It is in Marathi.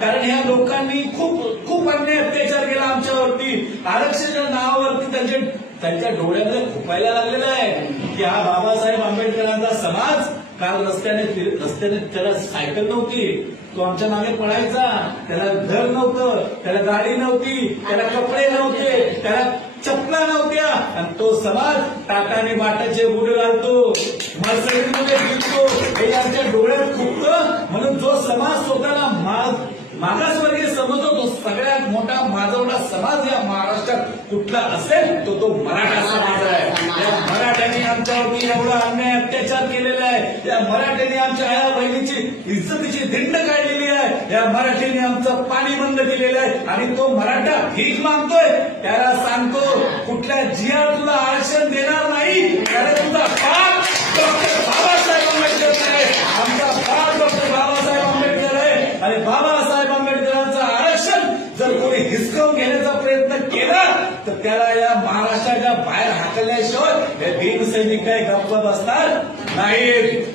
कारण ह्या लोकांनी खूप खूप अन्याय अत्याचार केला आमच्यावरती. आरक्षणाच्या नावावरती त्यांच्या डोळ्यामध्ये खुपायला लागलेलं आहे की हा बाबासाहेब आंबेडकरांचा समाज. काल रस्त्याने त्याला सायकल नव्हती, तो आमच्या मागे पळायचा. त्याला घर नव्हतं, त्याला गाडी नव्हती, त्याला कपडे नव्हते, त्याला चपला नव्हत्या, आणि तो समाज टाटाने बाटाचे बुड घालतो, मर्सडीजमध्ये फिरतो. हे आमच्या डोळ्यात खुपतं. म्हणून जो समाज स्वतःला मागासवर्गीय समजतो, तो सगळ्यात मोठा माजवडा समाज या महाराष्ट्रात कुठला असेल तो मराठा समाज आहे. या मराठ्यांनी आमच्यावरती एवढा अन्याय अत्याचार केलेला आहे. या मराठ्यांनी आमच्या आया बहिणीची इज्जतीची धिंड काढलेली आहे. या मराठ्यांनी आमचं पाणी बंद केलेलं आहे. आणि तो मराठा भीक मागतोय. त्याला सांगतो कुठल्या जिया तुला आरक्षण देणार नाही, त्याला तुझा बाप डॉक्टर बाबासाहेब आंबेडकर आहे. आमचा बाप डॉक्टर बाबासाहेब आंबेडकर आहे. आणि बाबासाहेब आंबेडकरांचं आरक्षण जर कोणी हिसकावून घेण्याचा प्रयत्न केला तर त्याला या महाराष्ट्राच्या बाहेर हाकलल्याशिवाय हे भीमसैनिक काही गप्प बसणार नाहीत.